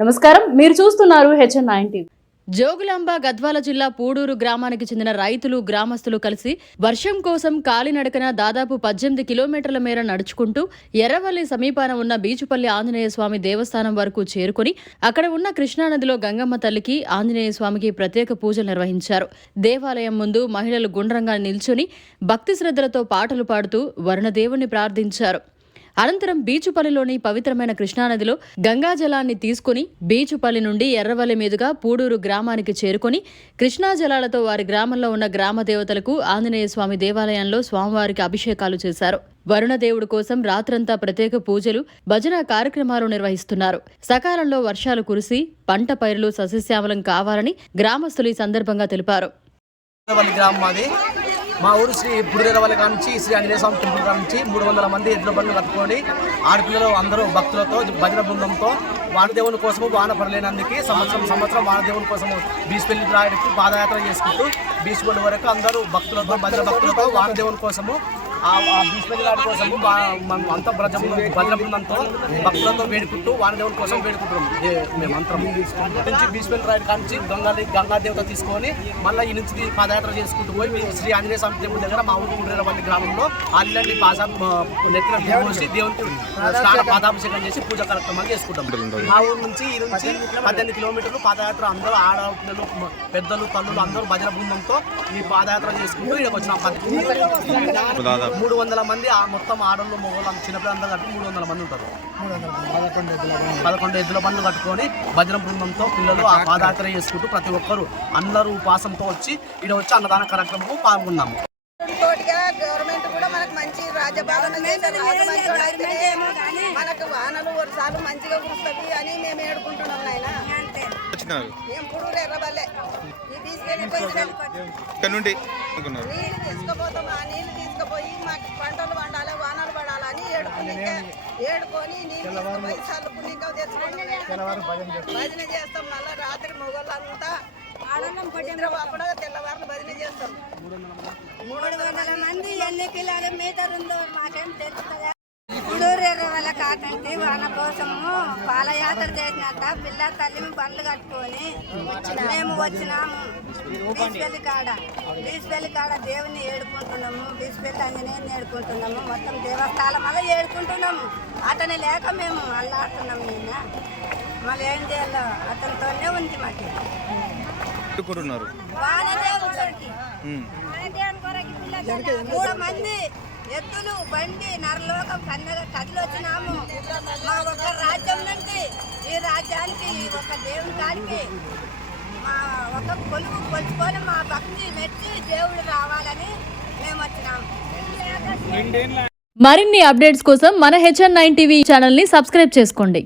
నమస్కారం. మీరు చూస్తున్నారు హెచ్ఎన్ నైన్ జోగులాంబ గద్వాల జిల్లా పూడూరు గ్రామానికి చెందిన రైతులు గ్రామస్తులు కలిసి వర్షం కోసం కాలినడకన దాదాపు పద్దెనిమిది కిలోమీటర్ల మేర నడుచుకుంటూ ఎర్రవల్లి సమీపాన ఉన్న బీచుపల్లి ఆంజనేయ స్వామి దేవస్థానం వరకు చేరుకుని అక్కడ ఉన్న కృష్ణానదిలో గంగమ్మ తల్లికి ఆంజనేయ స్వామికి ప్రత్యేక పూజలు నిర్వహించారు. దేవాలయం ముందు మహిళలు గుండ్రంగా నిల్చుని భక్తి శ్రద్ధలతో పాటలు పాడుతూ వరుణదేవుని ప్రార్థించారు. అనంతరం బీచుపల్లిలోని పవిత్రమైన కృష్ణానదిలో గంగా జలాన్ని తీసుకుని బీచుపల్లి నుండి ఎర్రవల్లి మీదుగా పూడూరు గ్రామానికి చేరుకొని కృష్ణా జలాలతో వారి గ్రామంలో ఉన్న గ్రామ దేవతలకు ఆంజనేయ స్వామి దేవాలయంలో స్వామివారికి అభిషేకాలు చేశారు. వరుణదేవుడు కోసం రాత్రంతా ప్రత్యేక పూజలు భజన కార్యక్రమాలు నిర్వహిస్తున్నారు. సకాలంలో వర్షాలు కురిసి పంట పైరులు సస్యశ్యామలం కావాలని గ్రామస్తులు ఈ సందర్భంగా తెలిపారు. గ్రామం మా ఊరు శ్రీ పుడిరెరవల్లి కాడ నుంచి శ్రీ ఆంజనేయ స్వామి టెంపుల్ నుంచి మూడు వందల మంది ఎద్దుల బండ్లు కట్టుకొని ఆడపిల్లలు అందరూ భక్తులతో భజన బృందంతో వానదేవుని కోసము వాన పడలేనందుకు సంవత్సరం సంవత్సరం వానదేవుని కోసము బీచ్ పెళ్ళి రాయడానికి పాదయాత్ర చేసుకుంటూ బీచ్ వరకు అందరూ భక్తులతో భజన భక్తులతో వానదేవుని కోసము ఆ కోసము మనం అంతా భజన భజన భక్తులతో వేడుకుంటూ వానదేవుని కోసం వేడుకుంటున్నాం. మేము మంత్రం నుంచి బీచ్ రాయుడు కాంచి గంగా గంగా దేవత తీసుకొని మళ్ళీ ఈ నుంచి పాదయాత్ర చేసుకుంటూ పోయి శ్రీ ఆంజనేయ స్వామి దేవుడి దగ్గర మా ఊరు కుడిరవల్లి గ్రామంలో ఆల్రెడీ పాసా నెత్తిన పోసి దేవునికి స్నాన పాదాభిషేకం చేసి పూజ కార్యక్రమాలు చేసుకుంటాం. మా ఊరు నుంచి ఈ నుంచి పద్దెనిమిది కిలోమీటర్లు పాదయాత్ర అందరూ ఆడపిల్లలు పెద్దలు తల్లులు అందరూ భజన బృందంతో ఈ పాదయాత్ర చేసుకుంటూ ఇక్కడికి వచ్చిన మూడు వందల మంది ఆ మొత్తం ఆడళ్ళు మొగలు చిన్నపిల్లలందరూ కలిపి మూడు వందల మంది ఉంటారు. పదకొండు ఎద్దుల బండ్లు కట్టుకొని భజన బృందంతో పిల్లలు ఆ పాదయాత్ర చేసుకుంటూ ప్రతి ఒక్కరు అందరూ ఉపాసంతో వచ్చి ఇక్కడ వచ్చి అన్నదాన కార్యక్రమం పాల్గొన్నాము. గవర్నమెంట్ కూడా మనకు మంచి మనకు వానలు వర్షాలు మంచిగా కురుస్తుంది అని మేము ఏడుకుంటున్నాం నాయన. ఎర్రబల్లే. ఇక్కడ నుండి నీళ్ళు తీసుకుపోతాం ఆ నీళ్ళు తీసుకుపోయి మాకు పంటలు పండాలి వానలు పడాలని ఏడుకుని ఏడుకొని నీళ్ళు తీసుకుపోయి చల్లుకుని తెచ్చుకుంటాం భజన చేస్తాం. మళ్ళీ రాత్రి మొగలంతా నిద్రపోకుండా తెల్లవారులు భజన చేస్తాం. మూడు వందల మంది ఎన్ని కిలోమీటర్ ఉందో మాకేం తెలుస్తుంది? వాళ్ళ వాళ్ళ కోసము పాలయాత్ర చేసినట్ట పిల్ల తల్లిని బండ్లు కట్టుకొని మేము వచ్చినాము. బీచ్పల్లి కాడ. బీచ్పల్లి కాడ దేవుని ఏడుకుంటున్నాము బీచ్పల్లి అంజనేయుని ఏడుకుంటున్నాము మొత్తం దేవస్థానం అలా ఏడుకుంటున్నాము. అతని లేక మేము అల్లాడుతున్నాము నిన్న. మళ్ళీ ఏం చేయాలో? అతనితోనే ఉంది మాకు. అనుకుంటున్నారు వానదేవుడికి మూడు మంది ఎద్దులు బండి నరలోకం కన్నగా కదిలి వచ్చినాము మా ఒక్క రాజ్యం నుండి ఈ రాజ్యానికి ఒక దేవుని కాడికి మా ఒక కొలువు కొలుచుకొని మా భక్తి మెచ్చి దేవుడు రావాలని మేము వచ్చినాము మరిన్ని అప్డేట్స్ కోసం మన హెచ్ఎన్ నైన్ టీవీ ఛానల్ని సబ్స్క్రైబ్ చేసుకోండి.